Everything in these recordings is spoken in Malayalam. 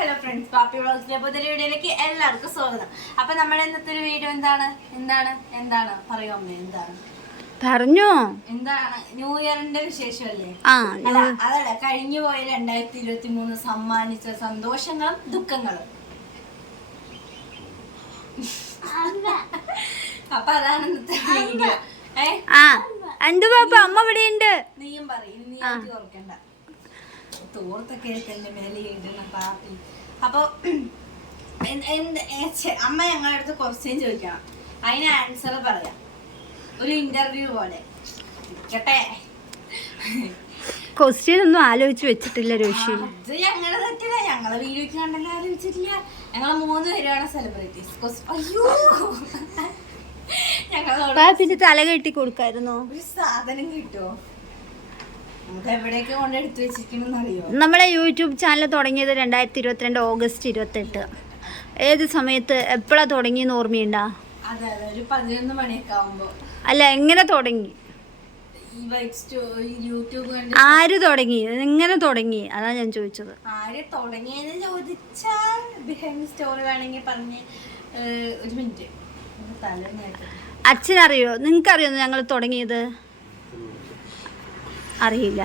ഹലോ ഫ്രണ്ട്സ് പാപ്പി വ്ളോഗ്സിലെ പുതിയ വീഡിയോയിലേക്ക് എല്ലാവർക്കും സ്വാഗതം. അപ്പൊ നമ്മുടെ ഇന്നത്തെ ഒരു വീഡിയോ എന്താണ്? എന്താണ്? എന്താണ്? പറയൂ അമ്മ എന്താണ്? പറഞ്ഞോ. എന്താണ്? ന്യൂ ഇയറിന്റെ വിശേഷമല്ലേ? ആ അല്ല അതല്ല കഴിഞ്ഞു പോയ രണ്ടായിരത്തി ഇരുപത്തി മൂന്ന് സമ്മാനിച്ച സന്തോഷങ്ങളും ദുഃഖങ്ങളും. അപ്പൊ അതാണ് ഇന്നത്തെ വീഡിയോ. ഏ? എന്ത് പാപ്പ അമ്മ ഇവിടെ ഉണ്ട് നീയും പറയും നീ ഓർക്കണ്ട എടുത്ത് എന്റെ മേലെ ഇടുന്ന പാപ്പി അപ്പൊ അമ്മ ഞങ്ങളുടെ അടുത്ത് ക്വസ്റ്റ്യൻ ചോദിക്കണം. അതിന് ആൻസർ പറയാം. ഒരു ഇന്റർവ്യൂ പോലെ. ഇരിക്കട്ടെ. ക്വസ്റ്റ്യൻ ഒന്നും ആലോചിച്ച് വെച്ചിട്ടില്ല രോഷി. അത് ഞങ്ങളുടെ തെറ്റില്ല. ഞങ്ങളെ വീഡിയോക്ക് കണ്ടല്ലോ ആലോചിച്ചിട്ടില്ല. ഞങ്ങളെ മൂന്ന് പേരാണ് സെലിബ്രിറ്റീസ് അയ്യോ. ഞങ്ങളോട് പിന്നെ തല കെട്ടി കൊടുക്കായിരുന്നു? ഒരു സാധനം കിട്ടുമോ നമുക്ക് എവിടെയൊക്കെ കൊണ്ട് എടുത്തു വെച്ചിരിക്കണെന്ന് അറിയോ നമ്മളെ യൂട്യൂബ് ചാനൽ തുടങ്ങിയത് രണ്ടായിരത്തി ഇരുപത്തിരണ്ട് ഓഗസ്റ്റ് ഇരുപത്തെട്ട്. ഏത് സമയത്ത് എപ്പോഴാ തുടങ്ങിയെന്ന് ഓർമ്മയുണ്ടാ? അല്ല എങ്ങനെ തുടങ്ങി? ആര് തുടങ്ങി? എങ്ങനെ തുടങ്ങി? അതാ ഞാൻ ചോദിച്ചത്. ആര് തുടങ്ങിയെന്ന് ചോദിച്ചാൽ ബിഹൈൻഡ് സ്റ്റോറി വേണമെങ്കിൽ പറഞ്ഞ് ഒരു മിനിറ്റ് അച്ഛനറിയോ? നിങ്ങൾക്കറിയോ ഞങ്ങൾ തുടങ്ങിയത്? അറിയില്ല.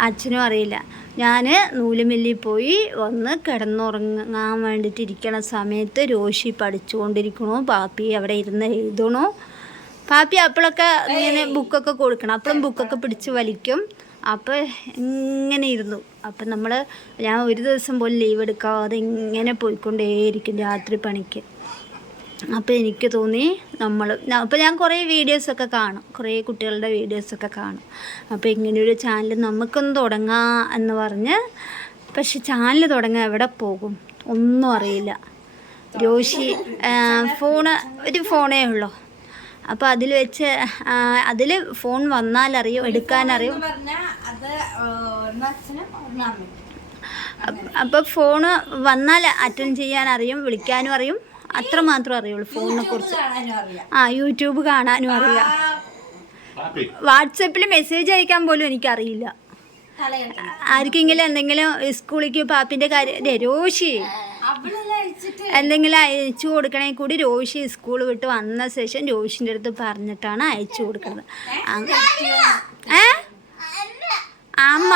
അച്ഛനും അറിയില്ല. ഞാൻ നൂലുമില്ലിൽ പോയി വന്ന് കിടന്നുറങ്ങാൻ വേണ്ടിയിട്ട് ഇരിക്കണ സമയത്ത് രോഷി പഠിച്ചുകൊണ്ടിരിക്കണു. പാപ്പി അവിടെ ഇരുന്ന് എഴുതണു. പാപ്പി അപ്പോഴൊക്കെ ഇങ്ങനെ ബുക്കൊക്കെ കൊടുക്കണം. അപ്പോഴും ബുക്കൊക്കെ പിടിച്ച് വലിക്കും. അപ്പോൾ ഇങ്ങനെ ഇരുന്നു. അപ്പം നമ്മൾ ഞാൻ ഒരു ദിവസം പോലും ലീവ് എടുക്കാതെ ഇങ്ങനെ പോയിക്കൊണ്ടേയിരിക്കും രാത്രി പണിക്ക്. അപ്പോൾ എനിക്ക് തോന്നി നമ്മൾ അപ്പോൾ ഞാൻ കുറേ വീഡിയോസൊക്കെ കാണും. കുറേ കുട്ടികളുടെ വീഡിയോസൊക്കെ കാണും. അപ്പോൾ ഇങ്ങനെയൊരു ചാനൽ നമുക്കൊന്ന് തുടങ്ങാം എന്ന് പറഞ്ഞ് പക്ഷെ ചാനൽ തുടങ്ങാൻ എവിടെ പോകും? ഒന്നും അറിയില്ല. രോഷി ഫോണ് ഒരു ഫോണേ ഉള്ളൂ. അപ്പോൾ അതിൽ വെച്ച് അതിൽ ഫോൺ വന്നാലറിയും എടുക്കാനറിയും അപ്പോൾ ഫോണ് വന്നാൽ അറ്റൻഡ് ചെയ്യാൻ അറിയും വിളിക്കാനും അറിയും. അത്ര മാത്രം അറിയുള്ളൂ ഫോണിനെ കുറിച്ച്. ആ യൂട്യൂബ് കാണാനും അറിയാം. വാട്സപ്പിൽ മെസ്സേജ് അയക്കാൻ പോലും എനിക്കറിയില്ല. ആർക്കെങ്കിലും എന്തെങ്കിലും സ്കൂളിലേക്ക് പാപ്പിന്റെ കാര്യം രോഷി. എന്തെങ്കിലും അയച്ചു കൊടുക്കണേ കൂടി രോഷി സ്കൂൾ വിട്ട് വന്ന ശേഷം രോഷിന്റെ അടുത്ത് പറഞ്ഞിട്ടാണ് അയച്ചു കൊടുക്കുന്നത്. ഏ? അമ്മ.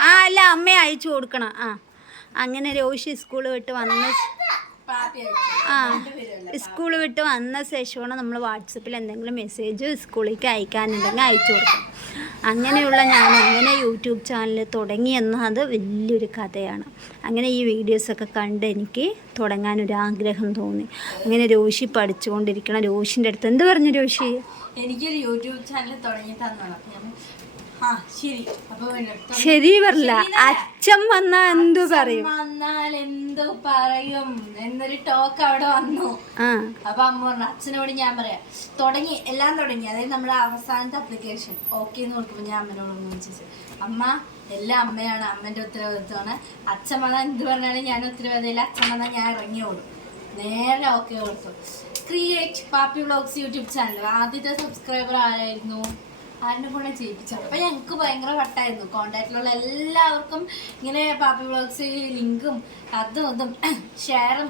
ആ അല്ല അമ്മ അയച്ചു കൊടുക്കണം. ആ. അങ്ങനെ രോഷി സ്കൂൾ വിട്ട് വന്ന ആ സ്കൂൾ വിട്ട് വന്ന ശേഷമാണ് നമ്മൾ വാട്സപ്പിൽ എന്തെങ്കിലും മെസ്സേജ് സ്കൂളിലേക്ക് അയക്കാനുണ്ടെങ്കിൽ അയച്ചു കൊടുക്കും. അങ്ങനെയുള്ള ഞാൻ അങ്ങനെ യൂട്യൂബ് ചാനൽ തുടങ്ങിയെന്ന അത് വലിയൊരു കഥയാണ്. അങ്ങനെ ഈ വീഡിയോസൊക്കെ കണ്ട് എനിക്ക് തുടങ്ങാനൊരു ആഗ്രഹം തോന്നി. അങ്ങനെ രോഷി പഠിച്ചുകൊണ്ടിരിക്കണം. രോഷിന്റെ അടുത്ത് എന്ത് പറഞ്ഞു രോഷി? എനിക്കൊരു യൂട്യൂബ് ചാനൽ തുടങ്ങി ആ ശരി. പറല അച്ഛൻ വന്നാ എന്തു പറയും? വന്നാൽ എന്തു പറയും? എന്നൊരു ടോക്ക് അവിടെ വന്നു. അപ്പൊ അമ്മ പറഞ്ഞു അച്ഛനോട് ഞാൻ പറയാം. തുടങ്ങി എല്ലാം തുടങ്ങി. അതായത് നമ്മുടെ അവസാനത്തെ അപ്ലിക്കേഷൻ ഓക്കെ എന്ന് കൊടുക്കുമ്പോൾ ഞാൻ അമ്മനോട് ചോദിച്ചു അമ്മ എല്ലാം അമ്മയാണ്. അമ്മന്റെ ഉത്തരവാദിത്വമാണ്. അച്ഛൻ വന്നാൽ എന്ത് പറഞ്ഞാലും ഞാൻ ഉത്തരവാദിയില്ല അച്ഛൻ വന്നാൽ ഞാൻ ഇറങ്ങി ഓടും. നേരെ ഓക്കെ കൊടുത്തു create Pappi vlogs YouTube channel ആദ്യത്തെ സബ്സ്ക്രൈബർ ആരായിരുന്നു? ആരുടെ കൂടെ ചെയ്യിപ്പിച്ചു അപ്പൊ ഞങ്ങൾക്ക് ഭയങ്കര വട്ടായിരുന്നു. കോണ്ടാക്റ്റിലുള്ള എല്ലാവർക്കും ഇങ്ങനെ പാപ്പി ബ്ലോഗ്സ് ലിങ്കും അതും ഇതും ഷെയറും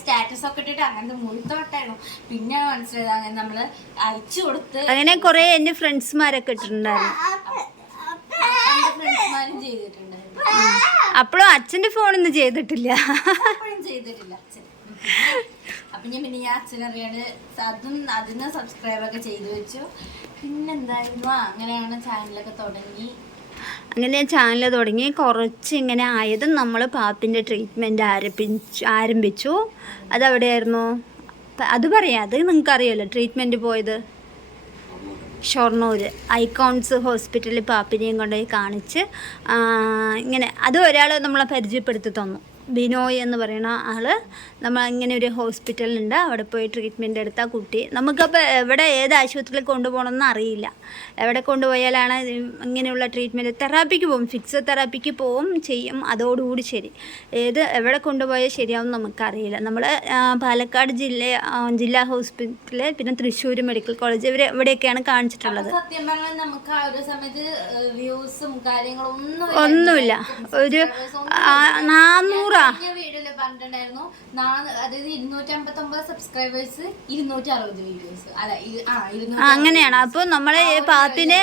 സ്റ്റാറ്റസ് ഒക്കെ ഇട്ടിട്ട് അങ്ങനത്തെ മുഴുത്ത വട്ടായിരുന്നു. പിന്നെ മനസ്സിലായത് അങ്ങനെ നമ്മൾ അയച്ചു കൊടുത്ത് അങ്ങനെ കുറെ എന്റെ ഫ്രണ്ട്സ്മാരൊക്കെ ഇട്ടിട്ടുണ്ടായിരുന്നു. ഫ്രണ്ട്സ്മാരും ചെയ്തിട്ടുണ്ടായിരുന്നു. അപ്പോഴും അച്ഛന്റെ ഫോണൊന്നും ചെയ്തിട്ടില്ല. അപ്പോഴും ചെയ്തിട്ടില്ല. അച്ഛൻ അപ്പൊ ഞാൻ പിന്നെ ഞാൻ അച്ഛനറിയാണ്ട് അതും അതിന് സബ്സ്ക്രൈബ് ഒക്കെ ചെയ്തു വെച്ചു. പിന്നെന്തായിരുന്നു? ആ, അങ്ങനെയാണ് ചാനലൊക്കെ തുടങ്ങി. അങ്ങനെ ചാനൽ തുടങ്ങി. കുറച്ച് ഇങ്ങനെ ആയതും നമ്മൾ പാപ്പിന്റെ ട്രീറ്റ്മെന്റ് ആരംഭിച്ചു ആരംഭിച്ചു. അതെവിടെയായിരുന്നു? അത് പറയാം. അത് നിങ്ങൾക്ക് അറിയാമല്ലോ ട്രീറ്റ്മെന്റ് പോയത്. ഷൊർണൂർ ഐക്കോൺസ് ഹോസ്പിറ്റലിൽ പാപ്പിനെയും കൊണ്ടുപോയി കാണിച്ച് ഇങ്ങനെ അത് ഒരാൾ നമ്മളെ പരിചയപ്പെടുത്തി തന്നു. ബിനോയ് എന്ന് പറയുന്ന ആൾ നമ്മൾ ഇങ്ങനെ ഒരു ഹോസ്പിറ്റലുണ്ട് അവിടെ പോയി ട്രീറ്റ്മെന്റ് എടുത്ത കുട്ടി. നമുക്കപ്പോൾ എവിടെ ഏത് ആശുപത്രിയിൽ കൊണ്ടുപോകണമെന്ന് അറിയില്ല. എവിടെ കൊണ്ടുപോയാലാണ് ഇങ്ങനെയുള്ള ട്രീറ്റ്മെന്റ് തെറാപ്പിക്ക് പോകും ഫിക്സ് തെറാപ്പിക്ക് പോവും ചെയ്യും. അതോടുകൂടി ശരി. ഏത് എവിടെ കൊണ്ടുപോയാൽ ശരിയാവും നമുക്കറിയില്ല. നമ്മൾ പാലക്കാട് ജില്ല ജില്ലാ ഹോസ്പിറ്റൽ പിന്നെ തൃശ്ശൂർ മെഡിക്കൽ കോളേജ് ഇവർ ഇവിടെയൊക്കെയാണ് കാണിച്ചിട്ടുള്ളത്. സത്യം പറഞ്ഞാൽ നമുക്ക് ആ ഒരു സമയത്ത് വ്യൂസും കാര്യങ്ങളും ഒന്നുമില്ല. ഒരു ആ, നാനൂറ് കഴിഞ്ഞ വീഡിയോയിൽ പറഞ്ഞിട്ടുണ്ടായിരുന്നു. അതായത് ഇരുന്നൂറ്റി അമ്പത്തി ഒമ്പത് സബ്സ്ക്രൈബേഴ്സ് ഇരുന്നൂറ്റി അറുപത് വീഡിയോസ് അല്ല ആ ഇരുന്നൂറ്റി അങ്ങനെയാണ്. അപ്പോൾ നമ്മളെ പാത്തിനെ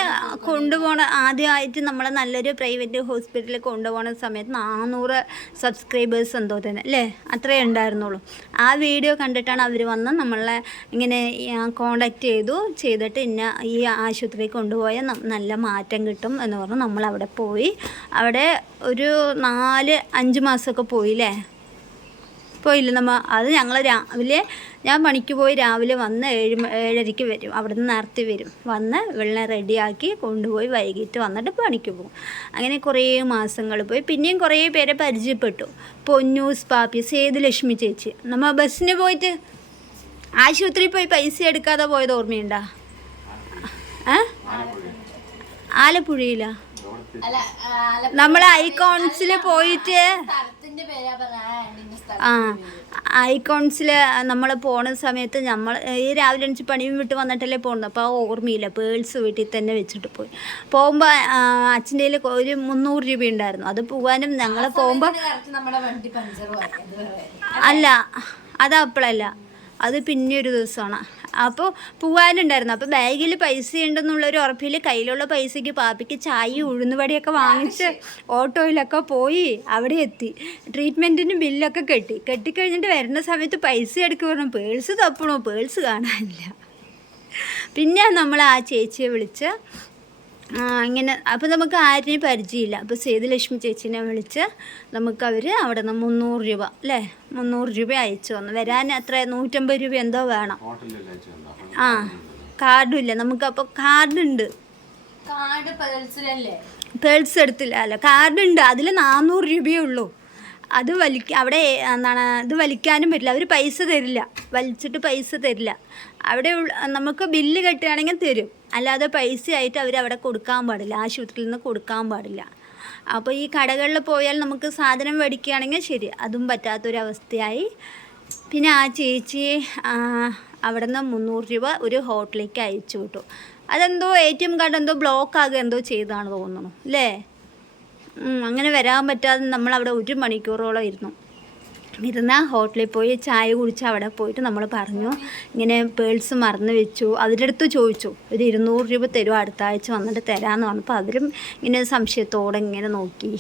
കൊണ്ടുപോണ ആദ്യമായിട്ട് നമ്മളെ നല്ലൊരു പ്രൈവറ്റ് ഹോസ്പിറ്റലിൽ കൊണ്ടുപോകുന്ന സമയത്ത് നാനൂറ് സബ്സ്ക്രൈബേഴ്സ് എന്തോ തന്നെ അല്ലേ? അത്രേ ഉണ്ടായിരുന്നുള്ളൂ. ആ വീഡിയോ കണ്ടിട്ടാണ് അവർ വന്ന് നമ്മളെ ഇങ്ങനെ കോണ്ടാക്ട് ചെയ്തു. ചെയ്തിട്ട് ഇന്ന ഈ ആശുപത്രിയിൽ കൊണ്ടുപോയാൽ നല്ല മാറ്റം കിട്ടും എന്ന് പറഞ്ഞ് നമ്മൾ അവിടെ പോയി. അവിടെ ഒരു നാല് അഞ്ച് മാസമൊക്കെ പോയില്ലേ? പോയില്ല. നമ്മ അത് ഞങ്ങൾ രാവിലെ ഞാൻ പണിക്ക് പോയി രാവിലെ വന്ന് ഏഴ് ഏഴരയ്ക്ക് വരും. അവിടെ നിന്ന് നേരത്തെ വരും. വന്ന് വെള്ളം റെഡിയാക്കി കൊണ്ടുപോയി വൈകിട്ട് വന്നിട്ട് പണിക്ക് പോകും. അങ്ങനെ കുറേ മാസങ്ങൾ പോയി. പിന്നെയും കുറേ പേരെ പരിചയപ്പെട്ടു. പൊന്നൂസ് പാപ്പി സേതുലക്ഷ്മി ചേച്ചി. നമ്മൾ ബസ്സിന് പോയിട്ട് ആശുപത്രിയിൽ പോയി പൈസ എടുക്കാതെ പോയത് ഓർമ്മയുണ്ടോ? ആ, ആല- നമ്മൾ ഐക്കോൺസിൽ പോയിട്ട് ആ ഐക്കോൺസിൽ നമ്മൾ പോണ സമയത്ത് നമ്മൾ ഈ രാവിലെ എണിച്ച് പണിയും വിട്ട് വന്നിട്ടല്ലേ പോകുന്നത് അപ്പോൾ ആ ഓർമ്മയില്ല പേഴ്സ് വീട്ടിൽ തന്നെ വെച്ചിട്ട് പോയി. പോകുമ്പോൾ അച്ഛന്റെ കയ്യിൽ ഒരു മുന്നൂറ് രൂപ ഉണ്ടായിരുന്നു. അത് പോകാനും ഞങ്ങൾ പോകുമ്പോൾ അല്ല അത് അപ്പോഴല്ല അത് പിന്നെ ഒരു ദിവസമാണ്. അപ്പോൾ പോകാനുണ്ടായിരുന്നു അപ്പോൾ ബാഗിൽ പൈസ ഉണ്ടെന്നുള്ളൊരു ഉറപ്പിൽ കയ്യിലുള്ള പൈസയ്ക്ക് പാപ്പിക്ക് ചായ ഉഴുന്നുവടിയൊക്കെ വാങ്ങിച്ച് ഓട്ടോയിലൊക്കെ പോയി അവിടെ എത്തി. ട്രീറ്റ്മെന്റിന് ബില്ലൊക്കെ കെട്ടി. കെട്ടിക്കഴിഞ്ഞിട്ട് വരുന്ന സമയത്ത് പൈസ എടുക്കുക പറഞ്ഞു. പേഴ്സ് തപ്പണോ? പേഴ്സ് കാണാനില്ല. പിന്നെ നമ്മൾ ആ ചേച്ചിയെ വിളിച്ച് ഇങ്ങനെ അപ്പോൾ നമുക്ക് ആരെയും പരിചയമില്ല. അപ്പോൾ സേതുലക്ഷ്മി ചേച്ചിനെ വിളിച്ച് നമുക്ക് അവർ അവിടെ നിന്ന് മുന്നൂറ് രൂപ അല്ലേ? മുന്നൂറ് രൂപ അയച്ചു തന്നു. വരാൻ അത്ര നൂറ്റമ്പത് രൂപ എന്തോ വേണം. ആ കാർഡും ഇല്ല നമുക്കപ്പോൾ കാർഡുണ്ട്. പേഴ്സ് എടുത്തില്ല അല്ല. കാർഡുണ്ട്. അതിൽ നാനൂറ് രൂപയേ ഉള്ളൂ. അത് വലിക്ക അവിടെ എന്താണ് ഇത് വലിക്കാനും പറ്റില്ല. അവർ പൈസ തരില്ല. വലിച്ചിട്ട് പൈസ തരില്ല. അവിടെ നമുക്ക് ബില്ല് കെട്ടുകയാണെങ്കിൽ തരും. അല്ലാതെ പൈസ ആയിട്ട് അവർ അവിടെ കൊടുക്കാൻ പാടില്ല. ആശുപത്രിയിൽ നിന്ന് കൊടുക്കാൻ പാടില്ല. അപ്പോൾ ഈ കടകളിൽ പോയാൽ നമുക്ക് സാധനം മേടിക്കുകയാണെങ്കിൽ ശരി. അതും പറ്റാത്തൊരവസ്ഥയായി. പിന്നെ ആ ചേച്ചി അവിടെ നിന്ന് മുന്നൂറ് രൂപ ഒരു ഹോട്ടലിലേക്ക് അയച്ചു വിട്ടു. അതെന്തോ എ ടി എം കാർഡ് എന്തോ ബ്ലോക്ക് ആകുക എന്തോ ചെയ്താണ് തോന്നുന്നു. അല്ലേ? അങ്ങനെ വരാൻ പറ്റാതെ നമ്മൾ അവിടെ ഒരു മണിക്കൂറോളം ഇരുന്നു. ഇരുന്ന ഹോട്ടലിൽ പോയി ചായ കുടിച്ച് അവിടെ പോയിട്ട് നമ്മൾ പറഞ്ഞു ഇങ്ങനെ പേഴ്സ് മറന്നു വെച്ചു. അതിന്റെ അടുത്ത് ചോദിച്ചു ഒരു ഇരുന്നൂറ് രൂപ തരും അടുത്ത ആഴ്ച വന്നിട്ട് തരാമെന്ന് പറഞ്ഞപ്പോൾ അവരും ഇങ്ങനെ സംശയത്തോടെ ഇങ്ങനെ നോക്കി.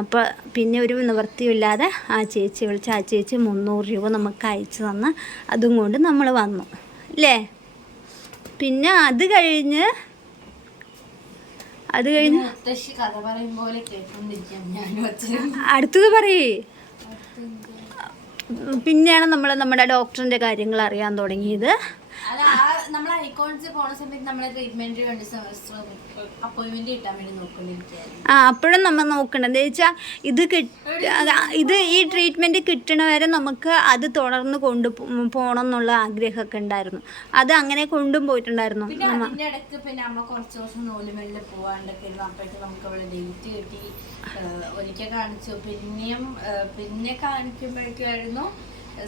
അപ്പോൾ പിന്നെ ഒരു നിവൃത്തിയില്ലാതെ ആ ചേച്ചി വിളിച്ച് ആ ചേച്ചി മുന്നൂറ് രൂപ നമുക്ക് അയച്ചു തന്ന് അതും കൊണ്ട് നമ്മൾ വന്നു. അല്ലേ? പിന്നെ അത് കഴിഞ്ഞ് അത് കഴിഞ്ഞ് അടുത്തത് പറയേ. പിന്നെയാണ് നമ്മൾ നമ്മുടെ ഡോക്ടറിന്റെ കാര്യങ്ങൾ അറിയാൻ തുടങ്ങിയത്. അല്ല ആ നമ്മൾ ഐക്കോൺസ് പോണ സമയത്ത് നമ്മളെ ട്രീറ്റ്മെന്റിന് വേണ്ടി അപ്പോയിന്റ്മെന്റ് കിട്ടാൻ വേണ്ടി നോക്കൊണ്ടിരിക്കുകയായിരുന്നു ആ അപ്പോഴും നമ്മൾ നോക്കണം എന്താ വെച്ചാൽ ഇത് ഇത് ഈ ട്രീറ്റ്മെന്റ് കിട്ടണ വരെ നമുക്ക് അത് തുടർന്ന് കൊണ്ടു പോകണം എന്നുള്ള ആഗ്രഹമൊക്കെ ഉണ്ടായിരുന്നു. അത് അങ്ങനെ കൊണ്ടും പോയിട്ടുണ്ടായിരുന്നു. പിന്നെ ഇടയ്ക്ക് പിന്നെ അമ്മ കുറച്ച് ദിവസം നൂലുമെല്ലിൽ പോവാണ്ടൊക്കെ ഇരുന്നു. അപ്പോഴേക്ക് നമുക്ക് അവിടെ ഡേറ്റ് കിട്ടി. ഒരിക്കൽ കാണിച്ചു. പിന്നെയും പിന്നെ കാണിക്കുമ്പോഴേക്കായിരുന്നു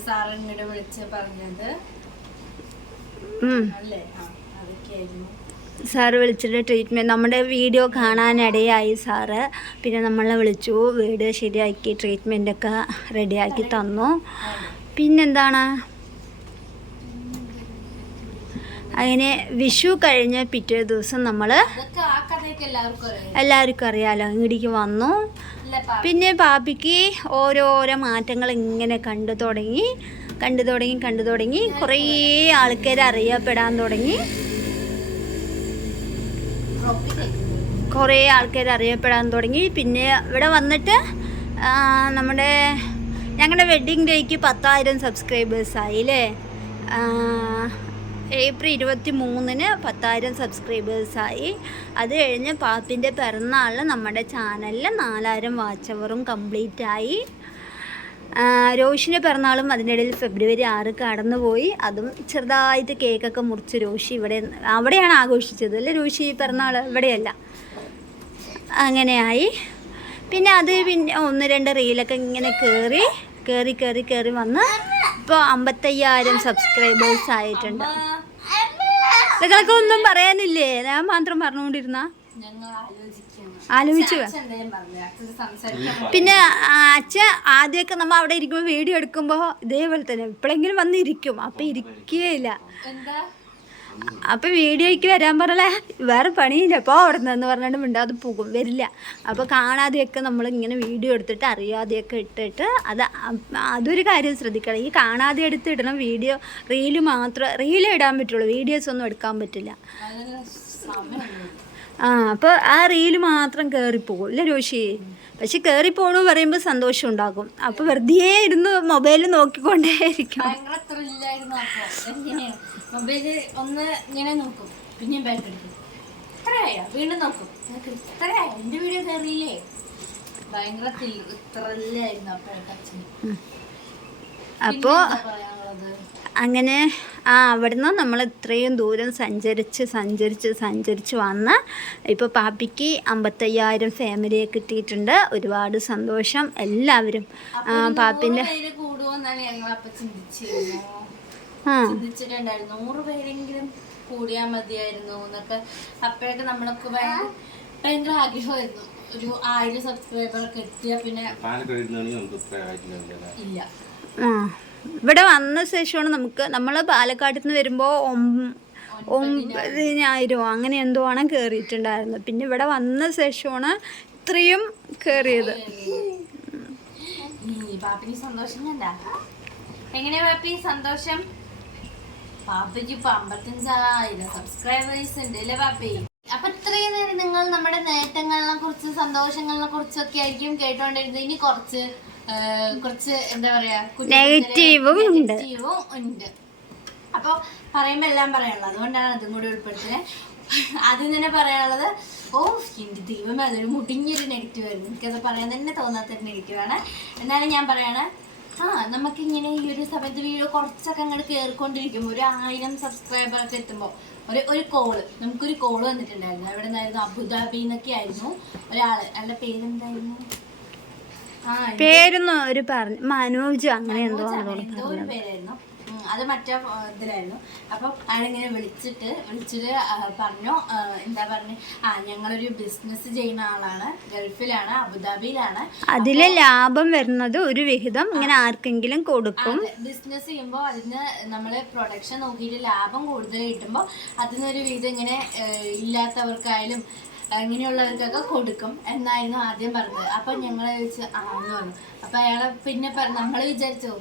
സാർ ഇങ്ങോട്ട് വിളിച്ച് പറഞ്ഞത് ഉം. അല്ലേ ആ അതൊക്കെയായിരുന്നു സാറ് വിളിച്ചിട്ട് ട്രീറ്റ്മെന്റ് നമ്മുടെ വീഡിയോ കാണാനിടയായി സാറ്. പിന്നെ നമ്മളെ വിളിച്ചു വീട് ശരിയാക്കി ട്രീറ്റ്മെന്റൊക്കെ റെഡിയാക്കി തന്നു. പിന്നെന്താണ്? അങ്ങനെ വിഷു കഴിഞ്ഞ പിറ്റേ ദിവസം നമ്മൾ എല്ലാവർക്കും അറിയാം. എല്ലാവർക്കും അറിയാലോ ഇങ്ങോട്ടേക്ക് വന്നു. പിന്നെ പാപ്പിക്ക് ഓരോരോ മാറ്റങ്ങൾ ഇങ്ങനെ കണ്ടു തുടങ്ങി. കണ്ടു തുടങ്ങി കണ്ടു തുടങ്ങി. കുറേ ആൾക്കാർ അറിയപ്പെടാൻ തുടങ്ങി. കുറേ ആൾക്കാർ അറിയപ്പെടാൻ തുടങ്ങി. പിന്നെ ഇവിടെ വന്നിട്ട് നമ്മുടെ ഞങ്ങളുടെ വെഡ്ഡിങ് ഡേക്ക് പത്തായിരം സബ്സ്ക്രൈബേഴ്സായി അല്ലേ ഏപ്രിൽ ഇരുപത്തി മൂന്നിന് പത്തായിരം സബ്സ്ക്രൈബേഴ്സായി അത് കഴിഞ്ഞ് പാപ്പിന്റെ പിറന്നാളിൽ നമ്മുടെ ചാനലിൽ നാലായിരം വാച്ച് അവറും കംപ്ലീറ്റ് ആയി. രോഷിന്റെ പിറന്നാളും അതിന്റെ ഇടയിൽ ഫെബ്രുവരി ആറ് കടന്നുപോയി. അതും ചെറുതായിട്ട് കേക്കൊക്കെ മുറിച്ച് രോഷി ഇവിടെ അവിടെയാണ് ആഘോഷിച്ചത്. അല്ലേ രോഷി പിറന്നാൾ ഇവിടെയല്ല. അങ്ങനെയായി. പിന്നെ അത് പിന്നെ ഒന്ന് രണ്ട് റീലൊക്കെ ഇങ്ങനെ കയറി കയറി കയറി കയറി വന്ന് ഇപ്പോൾ അമ്പത്തയ്യായിരം സബ്സ്ക്രൈബേഴ്സ് ആയിട്ടുണ്ട്. നിങ്ങളൊക്കെ ഒന്നും പറയാനില്ലേ? ഞാൻ മാത്രം പറഞ്ഞുകൊണ്ടിരുന്ന? ആലോചിച്ച്. പറഞ്ഞു പിന്നെ അച്ഛ ആദ്യമൊക്കെ നമ്മൾ അവിടെ ഇരിക്കുമ്പോൾ വീഡിയോ എടുക്കുമ്പോൾ ഇതേപോലെ തന്നെ എപ്പോഴെങ്കിലും വന്ന് ഇരിക്കും. അപ്പം ഇരിക്കുകയില്ല അപ്പം വീഡിയോയ്ക്ക് വരാൻ പറഞ്ഞാൽ വേറെ പണിയില്ല. അപ്പോൾ അവിടെ നിന്ന് പറഞ്ഞിട്ട് മിണ്ടാതെ പോകും. വരില്ല. അപ്പോൾ കാണാതെയൊക്കെ നമ്മൾ ഇങ്ങനെ വീഡിയോ എടുത്തിട്ട് അറിയാതെയൊക്കെ ഇട്ടിട്ട് അത് അതൊരു കാര്യം ശ്രദ്ധിക്കണം. ഈ കാണാതെ എടുത്ത് ഇടണം വീഡിയോ റീൽ മാത്രം റീൽ ഇടാൻ പറ്റുള്ളൂ. വീഡിയോസ് ഒന്നും എടുക്കാൻ പറ്റില്ല. ആ അപ്പോൾ ആ റീൽ മാത്രം കയറിപ്പോകും ഇല്ല രോഷി പക്ഷെ കയറിപ്പോണു പറയുമ്പോൾ സന്തോഷം ഉണ്ടാകും. അപ്പോൾ വെറുതെ ഇരുന്ന് മൊബൈൽ നോക്കിക്കൊണ്ടേ ഇരിക്കും എങ്ങനെയാ ഒന്ന് ഇങ്ങനെ നോക്കും. പിന്നെ ബാക്ക് എടുക്കും. ഇത്രയായോ? വീണ്ടും നോക്കും. വീഡിയോ കയറിയില്ലേ ഭയങ്കര ത്രില്ലായിരുന്നു അപ്പോഴൊക്കെ അച്ഛന് അപ്പോൾ അങ്ങനെ ആ അവിടുന്ന് നമ്മൾ ഇത്രയും ദൂരം സഞ്ചരിച്ച് സഞ്ചരിച്ച് സഞ്ചരിച്ച് വന്ന് ഇപ്പോൾ പാപ്പിക്ക് അമ്പത്തയ്യായിരം ഫാമിലിയെ കിട്ടിയിട്ടുണ്ട്. ഒരുപാട് സന്തോഷം. എല്ലാവരും. പാപ്പിന്റെ ആ നൂറ് പേരെങ്കിലും കൂടിയാൽ മതിയായിരുന്നു എന്നൊക്കെ. അപ്പോഴൊക്കെ നമ്മളൊക്കെ ഭയങ്കര ഭയങ്കര ആഗ്രഹമായിരുന്നു. ഒരു ആയിരം പിന്നെ നമുക്ക് ഇല്ല. ആ. ഇവിടെ വന്ന ശേഷമാണ് നമുക്ക് നമ്മൾ പാലക്കാട്ടിൽ നിന്ന് വരുമ്പോൾ ഒമ്പതിനായിരം അങ്ങനെ എന്തോ ആണ് കയറിയിട്ടുണ്ടായിരുന്നത് പിന്നെ ഇവിടെ വന്ന ശേഷമാണ് ഇത്രയും കയറിയത് സന്തോഷം സബ്സ്ക്രൈബേഴ്സ് ഉണ്ട് അല്ലേ അപ്പൊ ഇത്രയും നേരം നിങ്ങൾ നമ്മുടെ നേട്ടങ്ങളെ കുറിച്ച് സന്തോഷങ്ങളെ കുറിച്ചൊക്കെ ആയിരിക്കും കേട്ടോണ്ടിരുന്നത്. ഇനി കുറച്ച് കുറച്ച് എന്താ പറയാ നെഗറ്റീവും ഉണ്ട്. നെഗറ്റീവും ഉണ്ട്. അപ്പൊ പറയുമ്പോ എല്ലാം പറയാനുള്ളത് അതുകൊണ്ടാണ് അതും കൂടി ഉൾപ്പെടുത്തുന്നത് ആദ്യം തന്നെ പറയാനുള്ളത് ഓ എന്റെ ദൈവമേ അതൊരു മുടിഞ്ഞൊരു നെഗറ്റീവ് ആയിരുന്നു. എനിക്കത് പറയാൻ തന്നെ തോന്നാത്തൊരു നെഗറ്റീവാണ് എന്നാലും ഞാൻ പറയാണ് ആ നമുക്കിങ്ങനെ ഈ ഒരു സമയത്ത് വീഡിയോ കുറച്ചൊക്കെ അങ്ങോട്ട് കയറിക്കൊണ്ടിരിക്കും ഒരു ആയിരം സബ്സ്ക്രൈബറൊക്കെ എത്തുമ്പോൾ ഒരു ഒരു കോൾ നമുക്കൊരു കോൾ വന്നിട്ടുണ്ടായിരുന്നു. എവിടെ നിന്നായിരുന്നു അബുദാബി എന്നൊക്കെ ആയിരുന്നു ഒരാൾ അയാളുടെ പേരെന്തായിരുന്നു? പേരൊന്നും ഒരു പറഞ്ഞു. മനോജ് അങ്ങനെ എന്തോ എന്തോ ഒരു പേരായിരുന്നു. അത് മറ്റേ ഇതിലായിരുന്നു. അപ്പൊ അയാളിങ്ങനെ വിളിച്ചിട്ട് വിളിച്ചിട്ട് പറഞ്ഞു എന്താ പറഞ്ഞു? ആ ഞങ്ങളൊരു ബിസിനസ് ചെയ്യുന്ന ആളാണ്. ഗൾഫിലാണ് അബുദാബിയിലാണ്. അതിലെ ലാഭം വരുന്നത് ഒരു വിഹിതം ഇങ്ങനെ ആർക്കെങ്കിലും കൊടുക്കും. ബിസിനസ് ചെയ്യുമ്പോൾ അതിന് നമ്മൾ പ്രൊഡക്ഷൻ നോക്കിയിട്ട് ലാഭം കൂടുതൽ കിട്ടുമ്പോൾ അതിനൊരു വിഹിതം ഇങ്ങനെ ഇല്ലാത്തവർക്കായാലും അങ്ങനെയുള്ളവർക്കൊക്കെ കൊടുക്കും എന്നായിരുന്നു ആദ്യം പറഞ്ഞത്. അപ്പൊ ഞങ്ങൾ ചോദിച്ചു ആന്ന് പറഞ്ഞു. അപ്പൊ അയാളെ പിന്നെ നമ്മൾ വിചാരിച്ചു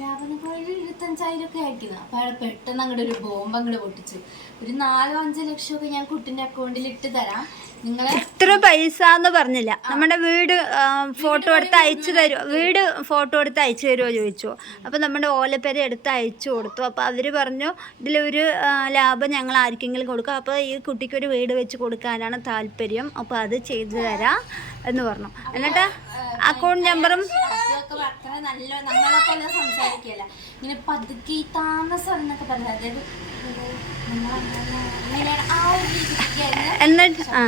രാവിലെ പോയി ഇരുപത്തഞ്ചായിരം ഒക്കെ ആയിരിക്കുന്നു അപ്പൊ അയാൾ പെട്ടെന്ന് അങ്ങോട്ട് ഒരു ബോംബ് അങ്ങോട്ട് പൊട്ടിച്ചു. ഒരു നാലോ അഞ്ചോ ലക്ഷം ഒക്കെ ഞാൻ കുട്ടിന്റെ അക്കൗണ്ടിൽ ഇട്ട് തരാം. ഇത്ര പൈസ എന്ന് പറഞ്ഞില്ല. നമ്മുടെ വീട് ഫോട്ടോ എടുത്ത് അയച്ചു തരുമോ വീട് ഫോട്ടോ എടുത്ത് അയച്ചു തരുമോ ചോദിച്ചു. അപ്പോൾ നമ്മുടെ ഓലപ്പേര എടുത്ത് അയച്ചു കൊടുത്തു. അപ്പോൾ അവർ പറഞ്ഞു ഇതിലൊരു ലാഭം ഞങ്ങൾ ആർക്കെങ്കിലും കൊടുക്കാം. അപ്പോൾ ഈ കുട്ടിക്ക് ഒരു വീട് വെച്ച് കൊടുക്കാനാണ് താല്പര്യം. അപ്പോൾ അത് ചെയ്തു തരാം എന്ന് പറഞ്ഞു. എന്നിട്ട് അക്കൗണ്ട് നമ്പറും നല്ല നമ്മളെ പോലെ സംസാരിക്കല്ല ഇങ്ങനെ പതുക്കെ താമസം എന്നൊക്കെ പറഞ്ഞത് എന്നിട്ട് ആ.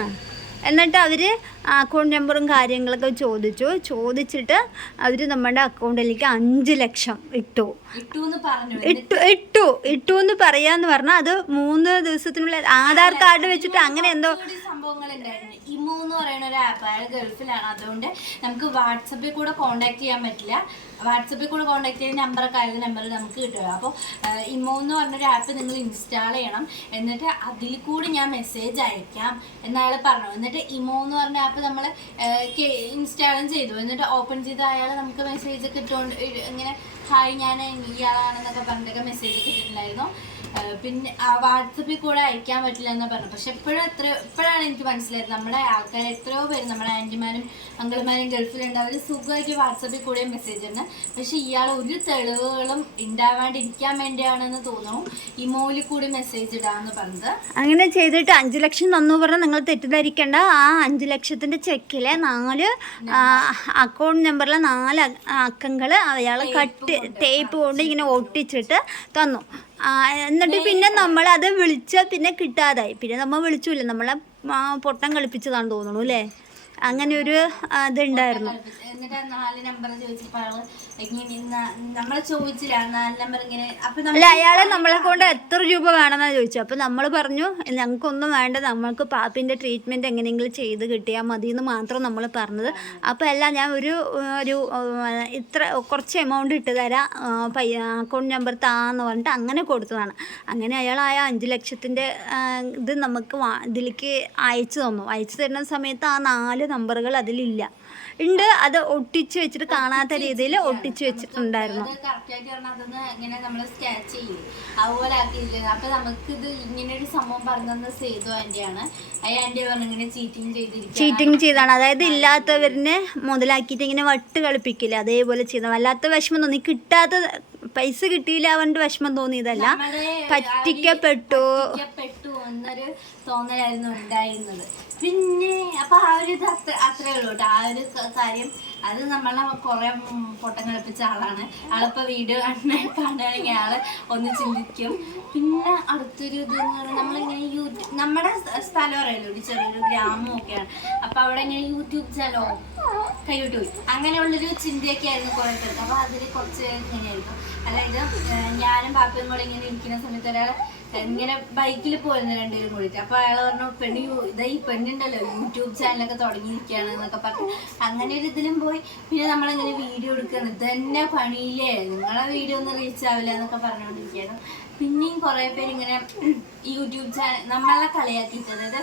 എന്നിട്ട് അവർ അക്കൗണ്ട് നമ്പറും കാര്യങ്ങളൊക്കെ ചോദിച്ചു. ചോദിച്ചിട്ട് അവർ നമ്മുടെ അക്കൗണ്ടിലേക്ക് അഞ്ച് ലക്ഷം ഇട്ടു. ഇട്ടു ഇട്ടു ഇട്ടു എന്ന് പറയാന്ന് പറഞ്ഞാൽ അത് മൂന്ന് ദിവസത്തിനുള്ളിൽ ആധാർ കാർഡ് വെച്ചിട്ട് അങ്ങനെ എന്തോ ഇമോ എന്ന് പറയുന്ന ഒരു ആപ്പ് അയാൾ ഗൾഫിലാണ്. അതുകൊണ്ട് നമുക്ക് വാട്സപ്പിൽ കൂടെ കോണ്ടാക്ട് ചെയ്യാൻ പറ്റില്ല. വാട്സപ്പിൽ കൂടെ കോൺടാക്ട് ചെയ്യുന്ന നമ്പറൊക്കെ ആയത് നമ്പർ നമുക്ക് കിട്ടുക അപ്പോൾ ഇമോ എന്ന് പറഞ്ഞൊരു ആപ്പ് നിങ്ങൾ ഇൻസ്റ്റാൾ ചെയ്യണം. എന്നിട്ട് അതിൽ കൂടി ഞാൻ മെസ്സേജ് അയക്കാം എന്നയാൾ പറഞ്ഞു. എന്നിട്ട് ഇമോ എന്ന് പറഞ്ഞ ആപ്പ് നമ്മൾ ഇൻസ്റ്റാളും ചെയ്തു. എന്നിട്ട് ഓപ്പൺ ചെയ്ത് അയാൾ നമുക്ക് മെസ്സേജ് ഒക്കെ ഇട്ടുകൊണ്ട് ഇങ്ങനെ ഹായ് ഞാൻ ഇയാളാണെന്നൊക്കെ പറഞ്ഞിട്ടൊക്കെ മെസ്സേജ് കിട്ടിയിട്ടുണ്ടായിരുന്നു പിന്നെ വാട്സപ്പിൽ കൂടെ അയക്കാൻ പറ്റില്ല എന്ന് പറഞ്ഞു പക്ഷെ എപ്പോഴും എത്ര എപ്പോഴാണ് എനിക്ക് മനസ്സിലായത്? നമ്മുടെ ആൾക്കാർ എത്രയോ പേര് നമ്മുടെ ആന്റിമാരും അങ്കിൾമാരും ഗൾഫിലുണ്ട്. അവർ സുഖമായിട്ട് വാട്സപ്പിൽ കൂടെ മെസ്സേജ് ഉണ്ട് പക്ഷെ ഇയാൾ ഒരു തെളിവുകളും ഉണ്ടാവാണ്ടിരിക്കാൻ വേണ്ടിയാണെന്ന് തോന്നുന്നു. ഇമോയിൽ കൂടി മെസ്സേജ് ഇടാന്ന് പറഞ്ഞത്. അങ്ങനെ ചെയ്തിട്ട് അഞ്ചു ലക്ഷം തന്നു പറഞ്ഞാൽ നിങ്ങൾ തെറ്റിദ്ധരിക്കേണ്ട. ആ അഞ്ചു ലക്ഷത്തിന്റെ ചെക്കിലെ നാല് അക്കൗണ്ട് നമ്പറിലെ നാല് അക്കങ്ങൾ അയാൾ കട്ട് തേപ്പ് കൊണ്ട് ഇങ്ങനെ ഒട്ടിച്ചിട്ട് തന്നു. എന്നിട്ട് പിന്നെ നമ്മൾ അത് വിളിച്ച പിന്നെ കിട്ടാതായി. പിന്നെ നമ്മൾ വിളിച്ചില്ല? നമ്മളെ പൊട്ടം കളിപ്പിച്ചതാണെന്ന് തോന്നുന്നു അല്ലേ? അങ്ങനെ ഒരു ഇതുണ്ടായിരുന്നു. അല്ല അയാളെ നമ്മളെ കൊണ്ട് എത്ര രൂപ വേണമെന്നാ ചോദിച്ചു അപ്പൊ നമ്മൾ പറഞ്ഞു ഞങ്ങൾക്കൊന്നും വേണ്ട നമ്മൾക്ക് പാപ്പിന്റെ ട്രീറ്റ്മെന്റ് എങ്ങനെയെങ്കിലും ചെയ്ത് കിട്ടിയാൽ മതി എന്ന് മാത്രം നമ്മൾ പറഞ്ഞത്. അപ്പൊ അല്ല ഞാൻ ഒരു ഒരു ഇത്ര കുറച്ച് എമൗണ്ട് ഇട്ട് തരാം പയ്യ അക്കൗണ്ട് നമ്പർ താന്ന് പറഞ്ഞിട്ട് അങ്ങനെ കൊടുത്തതാണ്. അങ്ങനെ അയാൾ ആ അഞ്ച് ലക്ഷത്തിന്റെ ഇത് നമുക്ക് ഇതിലേക്ക് അയച്ചു തന്നു. അയച്ചു തരുന്ന സമയത്ത് ആ നാല് നമ്പറുകൾ അതിലില്ല. ഉണ്ട് അത് ഒട്ടിച്ച് വെച്ചിട്ട് കാണാത്ത രീതിയിൽ ഒട്ടിച്ച് വെച്ചിട്ടുണ്ടായിരുന്നു. അതുപോലെ അപ്പൊ നമുക്ക് ഇത് ഇങ്ങനെ ഒരു സംഭവം പറഞ്ഞത് സേതു ആന്റിയാണ് ചീറ്റിംഗ് ചെയ്താണ്. അതായത് ഇല്ലാത്തവരിനെ മുതലാക്കിയിട്ട് ഇങ്ങനെ വട്ട് കളിപ്പിക്കില്ല? അതേപോലെ ചെയ്ത വല്ലാത്ത വിഷമം തോന്നി. കിട്ടാത്ത പൈസ കിട്ടിയില്ല അവന്റെ വിഷമം തോന്നിയതല്ല. പറ്റിക്കപ്പെട്ടു. എന്നൊരു തോന്നലായിരുന്നു ഉണ്ടായിരുന്നത്. പിന്നെ അപ്പൊ ആ ഒരു ഇത് അത്ര അത്രേ ഉള്ളൂ കേട്ടോ. ആ ഒരു കാര്യം അത് നമ്മളെ കുറെ പൊട്ടം കളിപ്പിച്ച ആളാണ്. ആളിപ്പോ വീഡിയോ കാണുകയാണെങ്കിൽ ആൾ ഒന്ന് ചിന്തിക്കും. പിന്നെ അടുത്തൊരു ഇത് നമ്മളിങ്ങനെ യൂട്യൂബ് നമ്മുടെ സ്ഥ- സ്ഥലം അറിയാലോ ഒരു ചെറിയൊരു ഗ്രാമം ഒക്കെയാണ് അപ്പൊ അവിടെ ഇങ്ങനെ യൂട്യൂബ് ചാനലോ കൈവിട്ട് പോയി അങ്ങനെയുള്ളൊരു ചിന്തയൊക്കെ ആയിരുന്നു കുറെ പേർക്ക്. അപ്പൊ അതിൽ കുറച്ച് ഇങ്ങനെയായിരുന്നു. അതായത് ഞാനും പാപ്പയും കൂടെ ഇങ്ങനെ ഇരിക്കുന്ന സമയത്ത് ഒരാൾ ഇങ്ങനെ ബൈക്കിൽ പോയിരുന്നു രണ്ടുപേരും കൂടിയിട്ട്. അപ്പൊ അയാൾ പറഞ്ഞു പെണ്ണി ഇതാ ഈ പെണ്ണുണ്ടല്ലോ യൂട്യൂബ് ചാനലൊക്കെ തുടങ്ങിയിരിക്കുകയാണ് എന്നൊക്കെ പറഞ്ഞു. അങ്ങനെ ഒരു ഇതിലും പോയി. പിന്നെ നമ്മളിങ്ങനെ വീഡിയോ എടുക്കുകയാണ്. ഇതന്നെ തന്നെ പണിയില്ലേ? നിങ്ങളെ വീഡിയോ ഒന്നും റീച്ച് ആവില്ല എന്നൊക്കെ പറഞ്ഞുകൊണ്ടിരിക്കുകയാണ്. പിന്നെയും കുറെ പേര് ഇങ്ങനെ യൂട്യൂബ് ചാനൽ നമ്മളെ കളിയാക്കിയിട്ട് അതായത്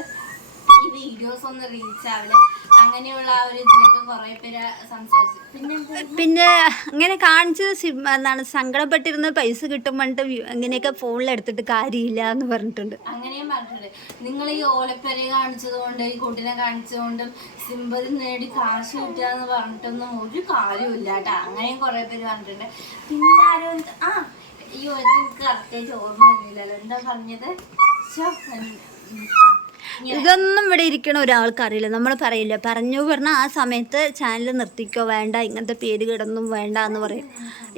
ഈ വീഡിയോസ് ഒന്ന് റീച്ച് ആവില്ല അങ്ങനെയുള്ള ആ ഒരു ഇതിലൊക്കെ കുറെ പേര് സംസാരിച്ചു. പിന്നെ? പിന്നെ അങ്ങനെ കാണിച്ചത് എന്താണ് സങ്കടപ്പെട്ടിരുന്ന പൈസ കിട്ടും പറഞ്ഞിട്ട് ഇങ്ങനെയൊക്കെ ഫോണിൽ എടുത്തിട്ട് കാര്യമില്ല എന്ന് പറഞ്ഞിട്ടുണ്ട്. അങ്ങനെയും പറഞ്ഞിട്ടുണ്ട്. നിങ്ങൾ ഈ ഓലപ്പരെ കാണിച്ചതുകൊണ്ട് ഈ കുട്ടിനെ കാണിച്ചതുകൊണ്ടും സിമ്പതി നേടി കാശ് കിട്ടുക എന്ന് പറഞ്ഞിട്ടൊന്നും ഒരു കാര്യമില്ല കേട്ടോ. അങ്ങനെയും കുറെ പേര് പറഞ്ഞിട്ടുണ്ട്. പിന്നെ ആരോ ആ ഈ ഒരു കറക്റ്റായിട്ട് ഓർമ്മ വരുന്നില്ലല്ലോ. എന്താ പറഞ്ഞത്? ആ. ഇതൊന്നും ഇവിടെ ഇരിക്കണ ഒരാൾക്ക് അറിയില്ല. നമ്മൾ പറയില്ല. പറഞ്ഞു പറഞ്ഞാൽ ആ സമയത്ത് ചാനൽ നിർത്തിക്കോ വേണ്ട ഇങ്ങനത്തെ പേര് കിടന്നും വേണ്ട എന്ന് പറയും.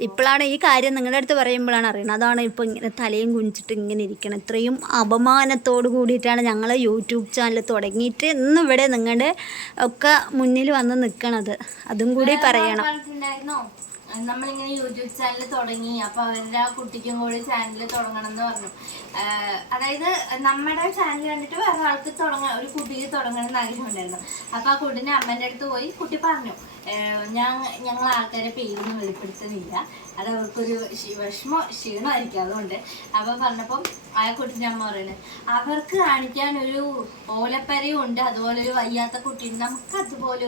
ഇപ്പോഴാണ് ഈ കാര്യം നിങ്ങളുടെ അടുത്ത് പറയുമ്പോഴാണ് അറിയണത്. അതാണ് ഇപ്പോൾ ഇങ്ങനെ തലയും കുനിച്ചിട്ട് ഇങ്ങനെ ഇരിക്കണം ഇത്രയും അപമാനത്തോട് കൂടിയിട്ടാണ് ഞങ്ങൾ യൂട്യൂബ് ചാനൽ തുടങ്ങിയിട്ട് ഇന്ന് ഇവിടെ നിങ്ങളുടെ ഒക്കെ മുന്നിൽ വന്ന് നിൽക്കണത് അതും കൂടി പറയണം. നമ്മളിങ്ങനെ യൂട്യൂബ് ചാനൽ തുടങ്ങി അപ്പൊ അവരുടെ ആ കുട്ടിക്കും കൂടി ചാനൽ തുടങ്ങണം എന്ന് പറഞ്ഞു അതായത് നമ്മുടെ ചാനൽ കണ്ടിട്ട് വേറെ ആൾക്ക് തുടങ്ങാൻ ഒരു കുട്ടിക്ക് തുടങ്ങണം എന്ന് ആഗ്രഹമുണ്ടായിരുന്നു. അപ്പൊ ആ കുട്ടീന്റെ അമ്മേന്റെ അടുത്ത് പോയി കുട്ടി പറഞ്ഞു ഞാൻ ഞങ്ങൾ ആൾക്കാരെ പേരൊന്നും വെളിപ്പെടുത്തുന്നില്ല. അത് അവർക്കൊരു വിഷമോ ക്ഷീണമായിരിക്കും അതുകൊണ്ട്. അപ്പൊ പറഞ്ഞപ്പം ആ കുട്ടീന്റെ അമ്മ പറയുന്നത് അവർക്ക് കാണിക്കാൻ ഒരു ഓലപ്പരയും ഉണ്ട് അതുപോലെ ഒരു വയ്യാത്ത കുട്ടിയുണ്ട് നമുക്ക് അതുപോലെ